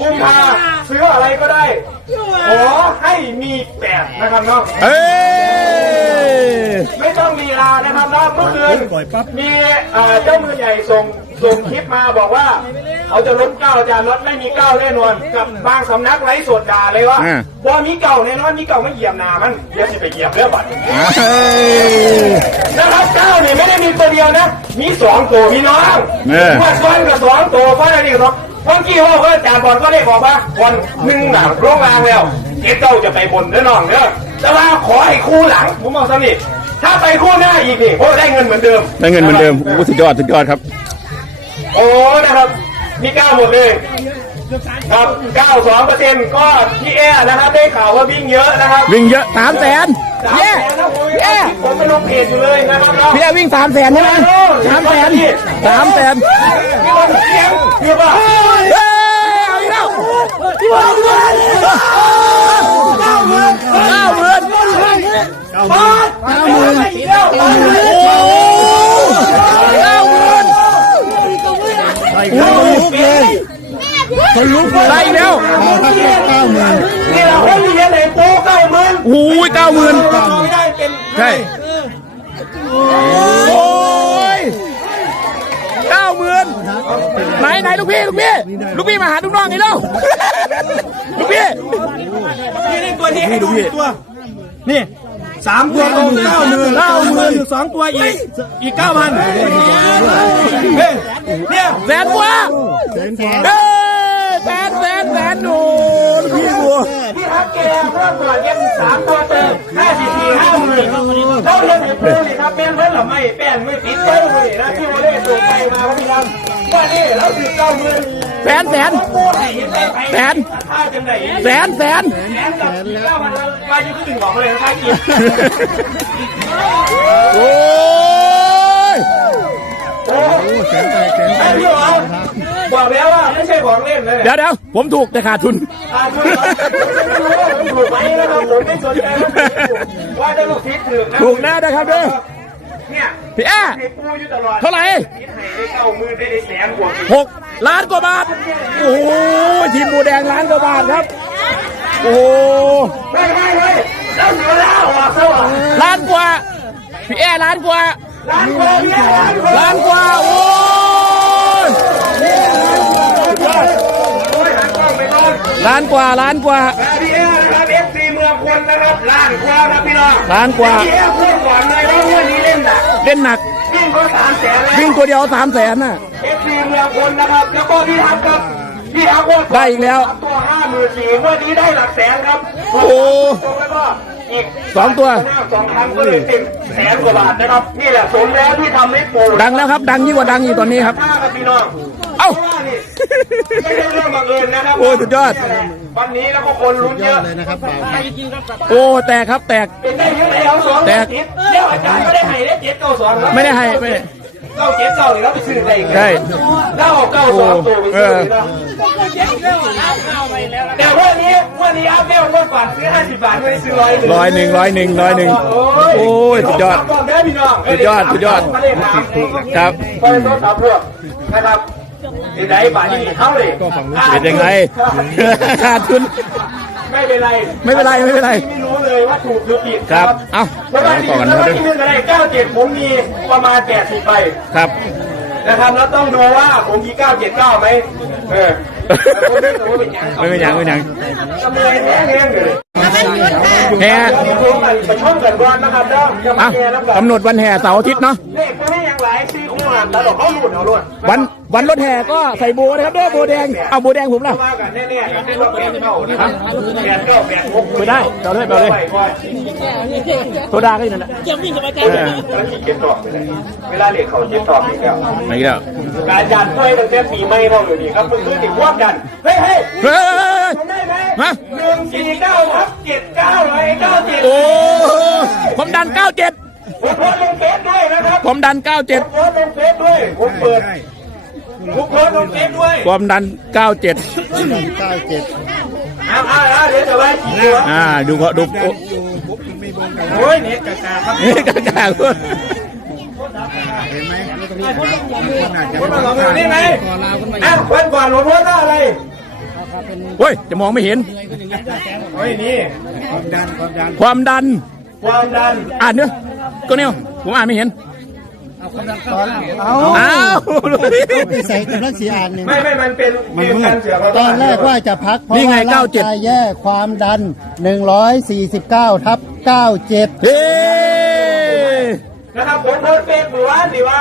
กุมภาซื้ออะไรก็ได้ ขอให้มีแปดนะครับเนาะเอ้ยไม่ต้องลีลานะครับเนาะเมื่อคืนมีเอ่อเจ้ามือใหญ่ส่งส่งคลิปมาบอกว่า เขาจะล้มเก้าอาจารย์รถไม่มีเก้าแน่นอน กับบางสำนักไร้สดด่าเลยว่าว่ามีเก่าแน่นอนมีเก่าไม่เหยียบหนามันเดี๋ยวสิไปเหยียบเรื่องบัตรเอ้ยนะครับเก้าเนี่ยไม่ได้มีตัวเดียวนะ มีสองตัวพี่น้องเนี่ยว่าซ้อนกับสองตัวเพราะอะไรนี่ครับ เมื่อกี้ว่าเพื่อนจานบอลก็ได้บอกว่าวันหนึ่งหนังโรงรางแล้วเจ๊เจ้าจะไปบนเด้อน้องเด้อแต่ว่าขอให้คู่หลังผมบอกสนิทถ้าไปคู่หน้าอีกนี่โอ้ได้เงินเหมือนเดิมได้เงินเหมือนเดิมโอ้สุดยอดสุดยอดครับ โอ้นะครับมีเก้าหมดเลยครับเก้าสองเปอร์เซ็นต์ก็พี่แอร์นะครับได้ข่าวว่าวิ่งเยอะนะครับ วิ่งเยอะสามแสนสามเย้ ผมไปลงเพจอยู่เลยนะครับเนาะพี่แอร์วิ่งสามแสนใช่ไหมสามแสนสามแสนมีคนเสียงมีป่ะเฮ้ยเอาอีกแล้วเก้าหมื่นเก้าหมื่นมาเก้าหมื่นอีกแล้ว โอ้เก้าหมื่น คนลุกเลย ได้อีกแล้ว นี่เราคนเรียนไหนโป้เก้าหมื่น โอ้ยเก้าหมื่นไม่ได้เป็นใช่โอ้ยเก้าหมื่นไหนไหนลูกพี่ลูกพี่ลูกพี่มาหาลูกน้องนี่เร็วลูกพี่นี่นี่ตัวนี้ให้ดูตัวนี่สามตัวลงเก้าหมื่นเก้าหมื่นสองตัวอีกอีกเก้าพันเฮ้ยเนี่ยแสนกว่าเด้อ พี่ฮักแกเพิ่มก่อนยังสามตัวเติมห้าสิบสี่ห้าหมื่นเราเรียนเห็นเพิ่มเลยครับแม่นเพิ่นหรือไม่แป้นไม่ติดเพิ่มเลยนะที่ว่าได้ตัวไปมาพี่ดำว่านี่เราถือเก้าหมื่นแสนแสนแสนถ้าจังไหนแสนแสนแสนกับเก้าพันว่าจะขึ้นถึงของเลยนะคะกินโอ้ยโอ้แสนใจแสนใจพี่หรอบอกแล้วว่าไม่ใช่ ของเล่นเลยเดี๋ยวเดี๋ยวผมถูกแต่ขาดทุนขาดทุนถูกไหมนะครับผมไม่สนใจว่าจะลูกทิศถึงนะถูกแล้วนะครับเด้อเนี่ยพี่แอ้ให้ปูอยู่ตลอดเท่าไหร่ทิศให้ได้เก้าหมื่นได้ได้แสนกว่าหกล้านกว่าบาท โอ้โหทีมบูแดงล้านกว่าบาทครับ โอ้โหไม่ไม่ไม่แล้วเหลือแล้วอะสวัสดีล้านกว่า พี่แอ้ล้านกว่า ล้านกว่าเนี่ยล้านกว่าล้านกว่า โอ้ย โอ้ยหันกล้องไปก่อน ล้านกว่าล้านกว่าพี่เอนะครับเอฟซีเมืองคนนะครับล้านกว่านะพี่น้องล้านกว่าพี่เอพูดก่อนเลยว่าวันนี้เล่นหนักเล่นหนักวิ่งเขาสามแสนแล้ววิ่งตัวเดียวสามแสนน่ะเอฟซีเมืองคนนะครับแล้วก็พี่ทัพครับพี่ทัพว่าได้อีกแล้วตัวห้าหมื่นสี่วันนี้ได้หลักแสนครับโอ้แล้วก็อีกสองตัวสองครั้งก็เลยเป็นแสนกว่าบาทนะครับนี่แหละสมแล้วที่ทำให้ปูดังแล้วครับ ดังยิ่งกว่าดังอีกตอนนี้ครับห้าครับพี่น้องเอ้าพระว่นี่ ไม่ใช่เรื่องบังเอิญนะครับโอ้สุดยอด วันนี้แล้วก็คนลุ้นเยอะโอ้แตกครับแตกเป็นได้ยังไงเอาสองแตกเจ็ดเดี๋ยวอาจารย์ไม่ได้ให้ได้เจ็ดเก้าสองครับไม่ได้ให้ไม่ได้เก้าเจ็ดเก้าหรือเราไปซื้อได้อีกใช่เก้าเก้าสองตัวไปซื้อเลยนะแต่วันนี้วันนี้อัพเดทวันก่อนซื้อห้าสิบบาทไม่ได้ซื้อร้อยหนึ่งร้อยหนึ่งร้อยหนึ่งร้อยหนึ่งโอ้ยสุดยอดขบคุณครับพี่น้องสุดยอดสุดยอดไม่ได้ถามครับไม่ได้ถามพวกนะครับ ที่ไหนบาทที่เท่าเลยเป็นยังไงขาดทุนไม่เป็นไรไม่เป็นไรไม่เป็นไรไม่รู้เลยว่าถูกหรือผิดครับเอ้าแล้วก็ต่อกันแล้นะวคก็รับที่หนึ่งอะไรเก้าเจ็ดผมมีประมาณแปดสิบใบครับนะครับแล้วต้องดูว่าผมมีเก้าเจ็ดเก้าไหมเออผมไม่รู้ว่าเป็นยังไม่เป็นหยังไม่เป็นหยังจำเลยแท้แท้เลยแห่เดี๋ยวผมไปช่องกันก่อนนะครับเด้อจะมาอะแก้แล้วกันกำหนดวันแห่เสาร์อาทิตย์เนาะ เลขพวกนี้ยังหลายซีคู่หันแล้วหรอกเขาหลุดเอาหลุดวันวันรถแห่ก็ใส่โบนะครับเด้อโบแดงเอาโบแดงผมล่ะว่ากันแน่ๆอย่างที่ว่าแปดเก้านะครับแปดเก้าแปดหกไปได้เอาเลยเอาเลยโซดาก็อยู่นั่นแหละเก็บตอบไปเลยเวลาเด็กเขาเก็บตอบอีกแล้วไม่กี่แล้วการยันด้วยตั้งแต่ปีใหม่เราอยู่นี่ครับเพิ่งติดว่ากันเฮ้ยเฮ้ยเฮ้ยทำได้ไหมฮะหนึ่งสี่เก้าครับเจ็ดเก้าเลยเก้าเจ็ดโอ้ความดัน97ผมโพสต์ลงเฟซด้วยนะ ครับความดัน ผมโพสต์ลงเฟซด้วยผมเปิดผมโพสต์ลงเฟซด้วย97 ความดัน 97เอาเอาเอาเดี๋ยวจะไว้ขี่ตัวอ่า ดูเขาดูโอ้โอ้ยเน็ตกากาครับนี่กากาด้วยคนมาสองคนนี่ไงอ้าววันก่อนหลวงพ่อท่าอะไรเฮ้ย จะมองไม่เห็นเฮ้ยนี่ความดันความดัน อ่านเนื้อะก็เนี่ยผมอ่านไม่เห็น เอาอ้าวไปใส่กำลังสีอ่านหนึ่งไม่ไม่มันเป็นเกมการเสือกเราตต้งอนแรกว่าจะพักเพราะนี่ไงว่าร่าง97กายแย่ความดัน 149ทับ97เฮ้นะครับผมโพสต์เฟซบุ๊กว่าสิว่า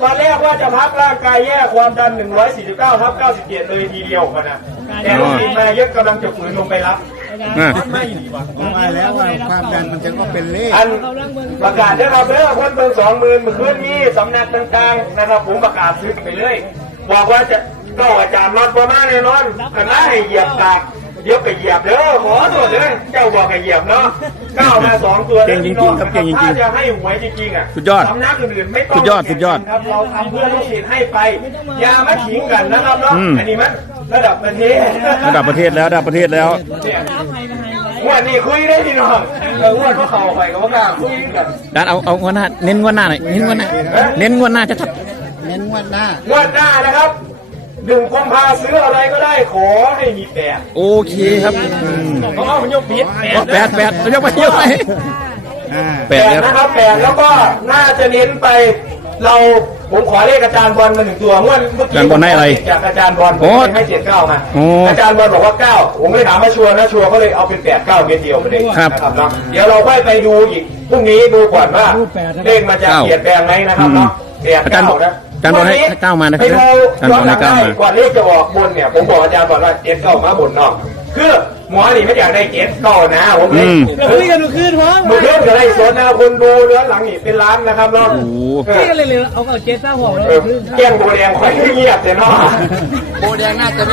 ตอนแรกว่าจะพักร่างกายแย่ความดัน 149ทับ97 เลยทีเดียวกันนะแต่ลูกศิษย์มาเยอะกำลังจะฝืนลงไปรับ อะผมมาแล้วว่าความดันมันจะก็เป็นเลขอันประกาศได้รับเด้อคนเบิ่งสองหมื่นเมื่อคืนนี้สำนักต่างๆนะครับผมประกาศซื้อไปเลย บอกว่าจะก็อาจารย์นอนประมาณแน่นอนคณะให้เหยียบปากเดี๋ยวไปเหยียบเด้อขอโทษเด้อเจ้าบอกให้เหยียบเนาะก้าวมาสองตัวเก่งจริงๆครับเก่งจริงๆถ้าจะให้หวยจริงๆอะสุดยอดสำนักอื่นๆไม่ต้องสุดยอดสุดยอดครับเราทำเพื่อลูกศิษย์ให้ไปอย่ามาขิงกันนะครับเนาะอืมอันนี้มัน ระดับประเทศระดับประเทศแล้วระดับประเทศแล้วงวันนี้คุยได้พี่น้องเอองวันก็เข้าไปก็ว่ากล้าคุยกันด้านเอาเอางวดหน้าเน้นงวดหน้าหน่อยเน้นงวดหน้าเน้นงวดหน้าจะชัดเน้นงวันหน้างวดหน้านะครับหนึ่งกุมภาซื้ออะไรก็ได้ขอให้มีแปดโอเคครับอืมเขาเอามันยกผิดแปดแปดเอายกไปยกไปแปแปดดแล้วนะครับแปดแล้วก็น่าจะเน้นไปเรา ผมขอเลขอาจารย์บอลมาหนึ่งตัวเมื่อเมื่อกี้อาจารย์บอลให้อะไรจากอาจารย์บอลผมโอ้ให้เจ็ดเก้ามาโอ้อาจารย์บอลบอกว่าเก้าผมเลยถามว่าชัวร์นะชัวร์ก็เลยเอาเป็นแปดเก้าเม็ดเดียวไปเลยครับนะครับเนาะเดี๋ยวเราค่อยไปดูอีกพรุ่งนี้ดูก่อนว่าเลขมันจะเก้าเปลี่ยนแปลงไหมนะครับเนาะแปดอาจารย์เก้านะอาจารย์บอลให้ให้เก้ามานะครับไปดูอาจารย์บอลให้เก้ามาก่อนเลขจะออกบนเนี่ยผมบอกอาจารย์ก่อนว่าเจ็ดเก้ามาบนเนาะคือ หมอนี่ไม่อยากได้เจ็ดเก้านะผมเลยอืมคุยกันดูคืนวะมือเพื่อนกับไรสดนะครับคนดูเรือนหลังนี่เป็นล้านนะครับเนาะโอ้โหเอคุอยกันเลยๆเอาเอาเจสซ่าหัวแล้วเออแกล้งโบแดงคอยเงียบแต่เนาะโบแดงน่าจะ